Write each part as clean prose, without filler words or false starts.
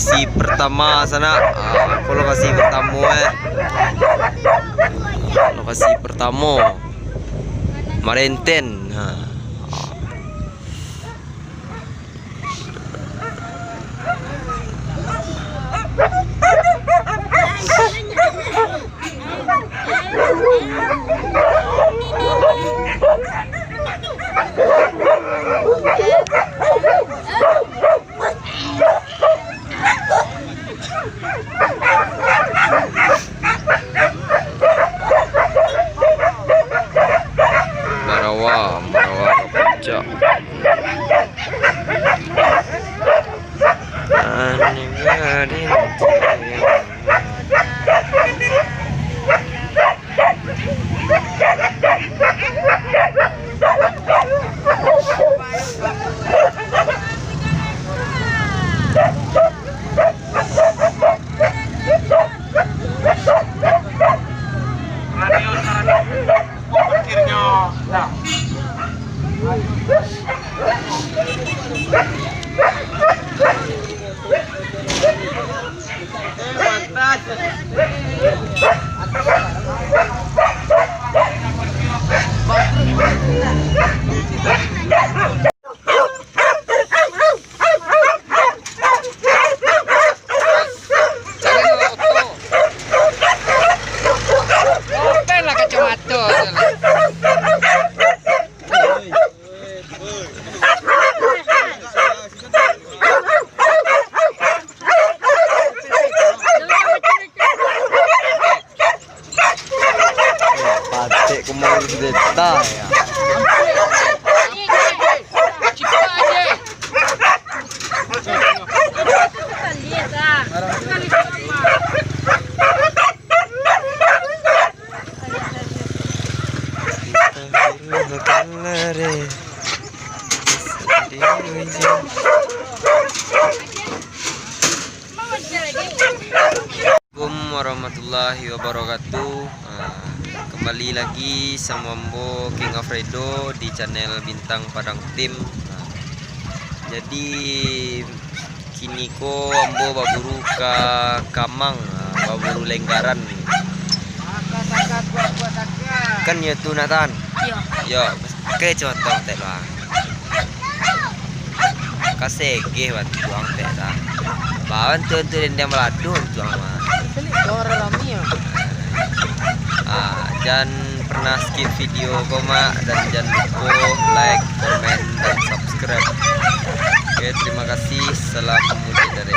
lokasi pertama sana. Aku lokasi pertama lokasi pertama Marenten. Marawa Puncak. Patik kumur deta ya. Assalamualaikum warahmatullahi wabarakatuh. Kembali lagi sama Ambo King Alfredo di channel Bintang Padang Tim. Jadi kini ko Ambo baburu ke Kamang, baburu Lenggaran. Kan ya tu Nathan. Yo, ke contoh teh lah. Kasih ke buat tuang teh dah. Bawan tu dia meladu tuang mah. Jangan pernah skip video koma dan jangan lupa like, komen, dan subscribe. Oke, terima kasih. Salam mudik dari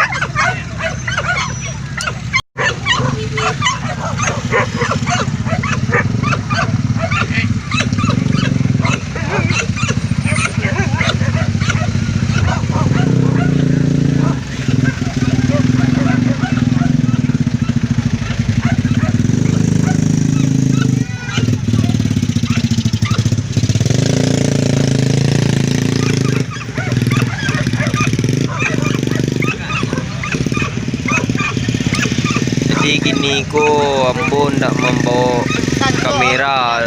gini ko Ambo ndak membawa kamera,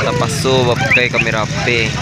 lepas tu pakai kamera HP.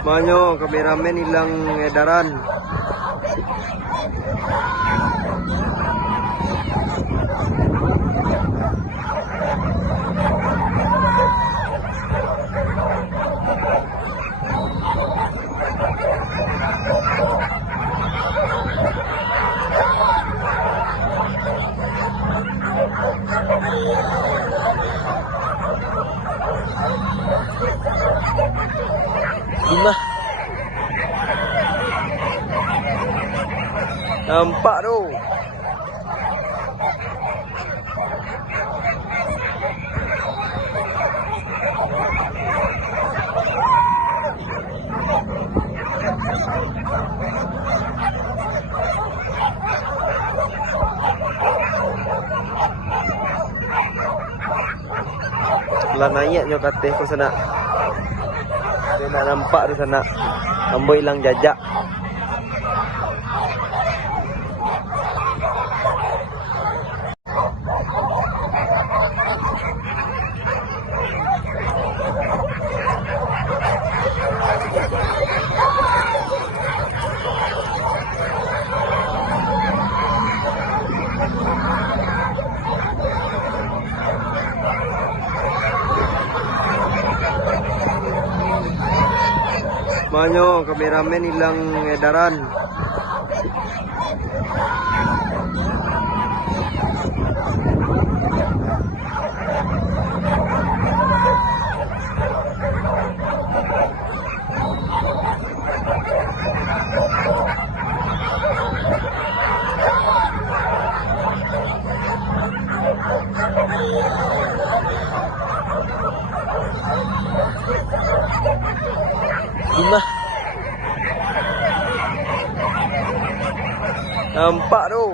Manyo kameramen hilang edaran. Dimah. Nampak tu. Lah naiknya kateh ke sana. Dia nak nampak tu sana. Ambo hilang jajak. Manyo kameramen hilang edaran. Dimah. Nampak tu.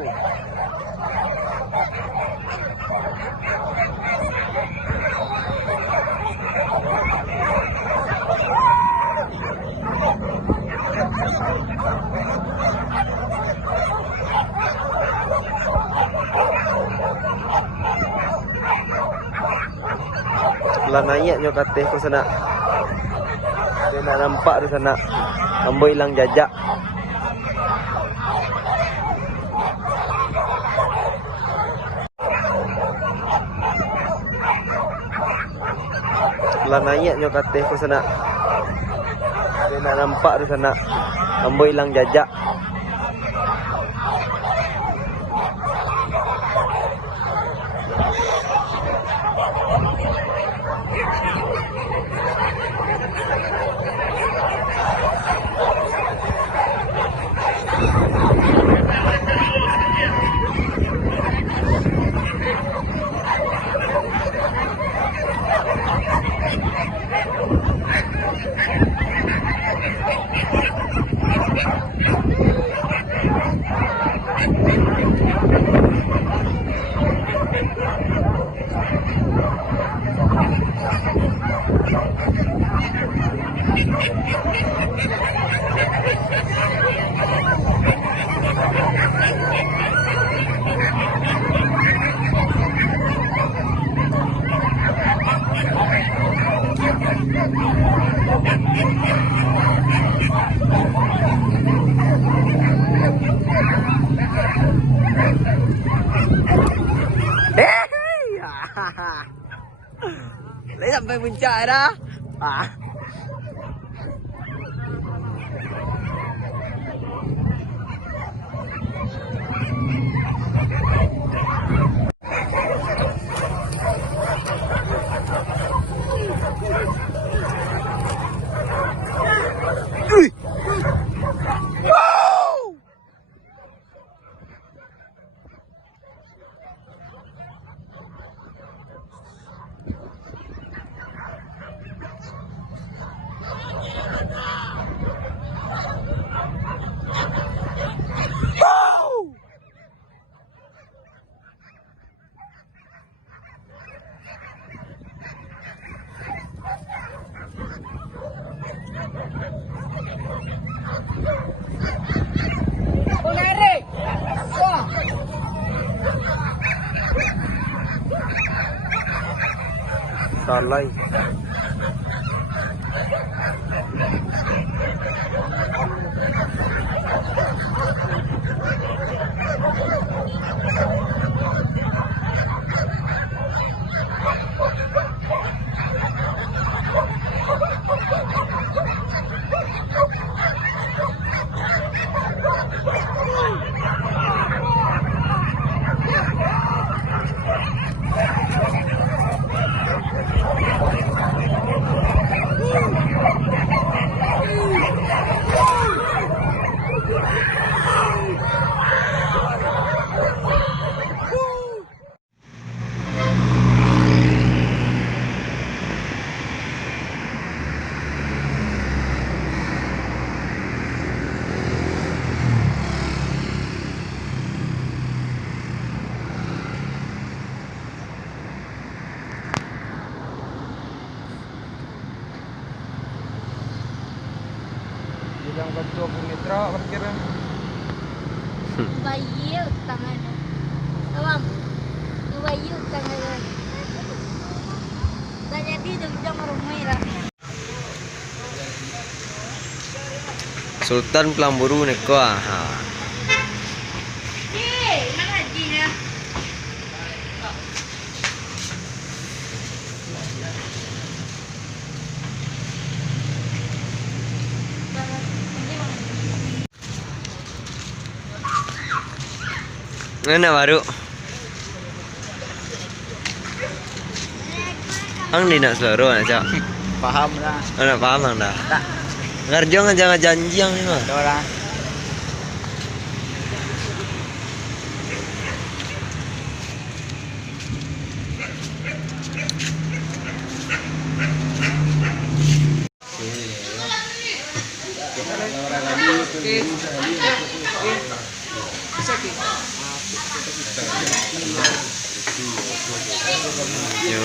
Lah naiknya kateh ke sana. Dia nak nampak tu sana. Ambo hilang jajak. Lah naiknya kateh ke sana. Dia nak nampak tu sana. Ambo hilang jajak. Lấy sampai puncak dah. Salai. Bilang ke 20 meter parkiran. Bayi tangan. Awam. Bayi tangan. Dan jadi jam rumah lah. Sultan Pelamburu neko ah. Mana hajinya? Mana baru? Ang di nak seluruh nak cak. Paham lah. Anak paham ang dah. Tak. Ngarjo jangan janji yang ni mah. Ada lah. Yung